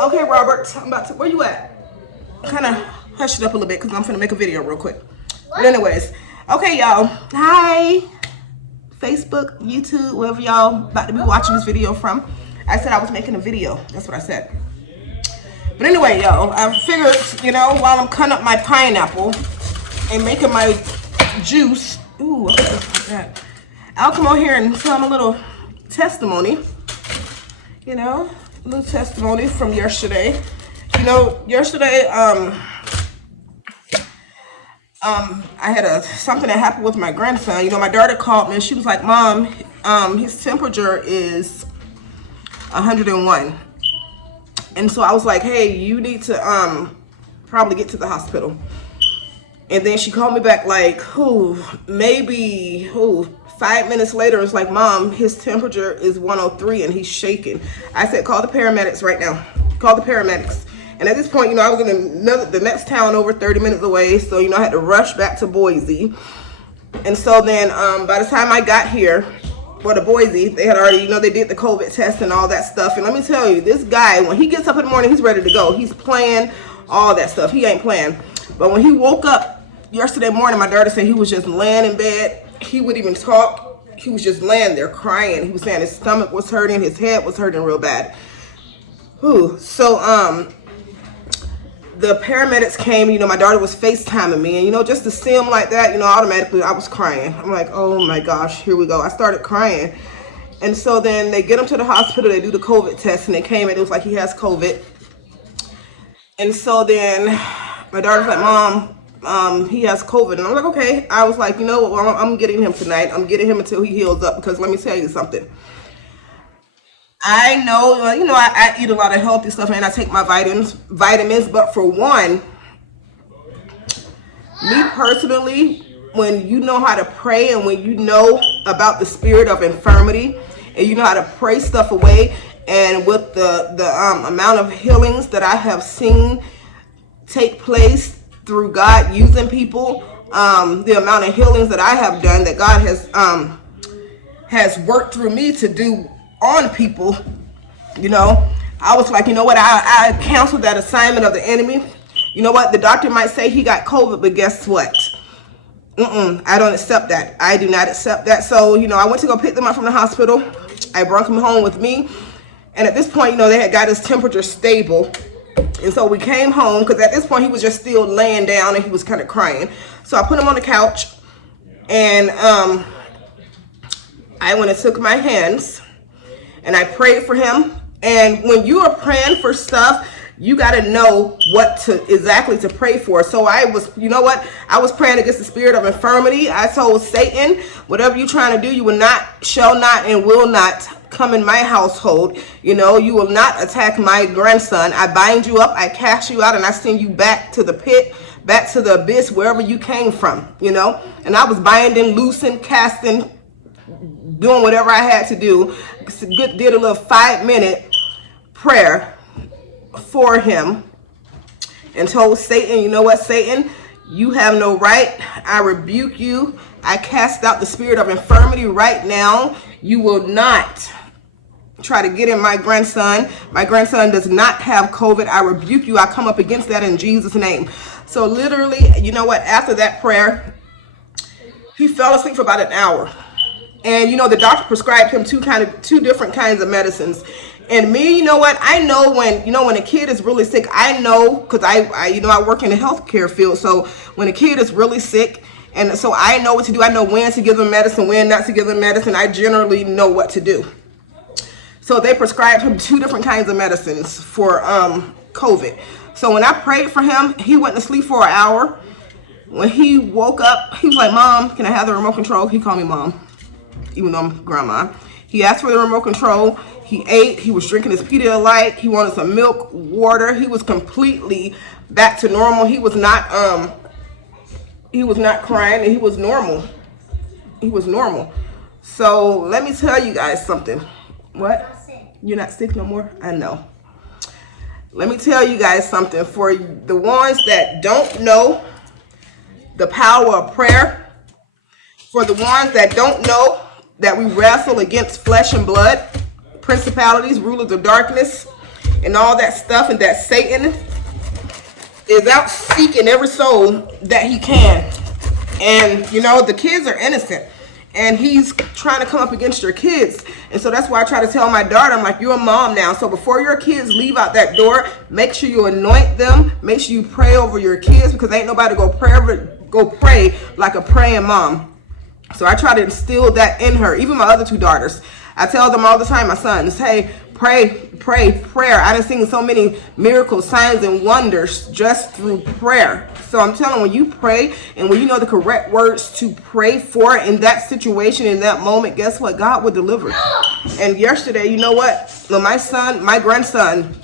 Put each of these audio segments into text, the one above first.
Okay, Robert, I'm about to, where you at? Kind of hush it up a little bit because I'm finna make a video real quick. But anyways, okay, y'all. Hi, Facebook, YouTube, wherever y'all about to be watching this video from. I said I was making a video. That's what I said. But anyway, y'all, I figured, while I'm cutting up my pineapple and making my juice, ooh, I like that. I'll come on here and tell them a little testimony, a little testimony from yesterday. Yesterday, I had something that happened with my grandson. My daughter called me and she was like, Mom, his temperature is 101. And so I was like, hey, you need to probably get to the hospital. And then she called me back like, maybe 5 minutes later. It's like, Mom, his temperature is 103 and he's shaking. I said, call the paramedics right now. Call the paramedics. And at this point, I was in the next town over 30 minutes away. So, I had to rush back to Boise. And so then by the time I got here, to Boise, they had already, they did the COVID test and all that stuff. And let me tell you, this guy, when he gets up in the morning, he's ready to go. He's playing all that stuff. He ain't playing. But when he woke up yesterday morning, my daughter said he was just laying in bed. He wouldn't even talk. He was just laying there crying. He was saying his stomach was hurting. His head was hurting real bad. So, the paramedics came, my daughter was FaceTiming me, and just to see him like that, automatically I was crying. I'm like, oh my gosh, here we go. I started crying. And so then they get him to the hospital, they do the COVID test, and they came and it was like he has COVID. And so then my daughter's like, Mom, he has COVID. And I'm like, okay. I was like, what, well, I'm getting him tonight. I'm getting him until he heals up, because let me tell you something. I know, I eat a lot of healthy stuff and I take my vitamins, but for one, me personally, when you know how to pray and when you know about the spirit of infirmity and you know how to pray stuff away, and with the amount of healings that I have seen take place through God using people, the amount of healings that I have done that God has worked through me to do on people, I was like, what, I canceled that assignment of the enemy. What, the doctor might say he got COVID, but guess what? I don't accept that. I do not accept that. So, I went to go pick them up from the hospital. I brought him home with me. And at this point, they had got his temperature stable. And so we came home, because at this point he was just still laying down and he was kind of crying. So I put him on the couch and I went and took my hands and I prayed for him. And when you are praying for stuff, you got to know what exactly to pray for. So I was, I was praying against the spirit of infirmity. I told Satan, whatever you're trying to do, you will not, shall not, and will not come in my household. You will not attack my grandson. I bind you up, I cast you out, and I send you back to the pit, back to the abyss, wherever you came from, And I was binding, loosing, casting, doing whatever I had to do. Did a little 5-minute prayer for him and told Satan, you know what, Satan, you have no right. I rebuke you. I cast out the spirit of infirmity right now. You will not try to get in my grandson. My grandson does not have COVID. I rebuke you. I come up against that in Jesus' name. So literally, after that prayer, he fell asleep for about an hour. And the doctor prescribed him two different kinds of medicines. And me, I know when a kid is really sick, I know, because I work in the healthcare field. So when a kid is really sick, and so I know what to do. I know when to give them medicine, when not to give them medicine. I generally know what to do. So they prescribed him 2 different kinds of medicines for COVID. So when I prayed for him, he went to sleep for an hour. When he woke up, he was like, Mom, can I have the remote control? He called me Mom, even though I'm grandma. He asked for the remote control. He ate. He was drinking his Pedialyte. He wanted some milk, water. He was completely back to normal. He was not crying, and he was normal. He was normal. So let me tell you guys something. What? You're not sick no more? I know. Let me tell you guys something. For the ones that don't know the power of prayer, for the ones that don't know that we wrestle against flesh and blood, principalities, rulers of darkness, and all that stuff, and that Satan is out seeking every soul that he can. And you know, the kids are innocent, and he's trying to come up against your kids. And so that's why I try to tell my daughter, I'm like, you're a mom now, so before your kids leave out that door, make sure you anoint them, make sure you pray over your kids, because ain't nobody go pray like a praying mom. So I try to instill that in her. Even my other two daughters, I tell them all the time, my sons, hey, pray, prayer. I done seen so many miracles, signs, and wonders just through prayer. So I'm telling you, when you pray and when you know the correct words to pray for in that situation, in that moment, guess what? God will deliver. And yesterday, you know what? When my grandson,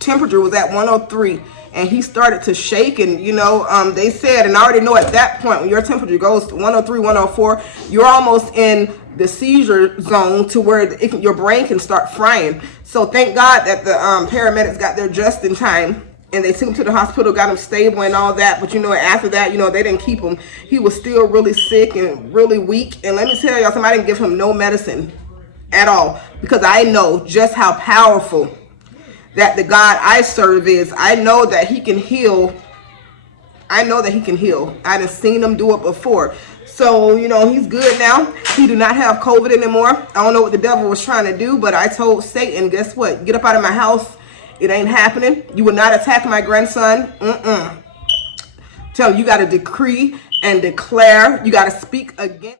temperature was at 103, and he started to shake, and you know, they said, and I already know at that point, when your temperature goes to 103, 104, you're almost in the seizure zone to where your brain can start frying. So thank God that the paramedics got there just in time, and they took him to the hospital, got him stable and all that. But you know, after that, you know, they didn't keep him. He was still really sick and really weak. And let me tell y'all, somebody didn't give him no medicine at all, because I know just how powerful that the God I serve is. I know that he can heal. I know that he can heal. I done seen him do it before. So, you know, he's good now. He do not have COVID anymore. I don't know what the devil was trying to do, but I told Satan, guess what? Get up out of my house. It ain't happening. You will not attack my grandson. Tell you, you got to decree and declare. You got to speak against.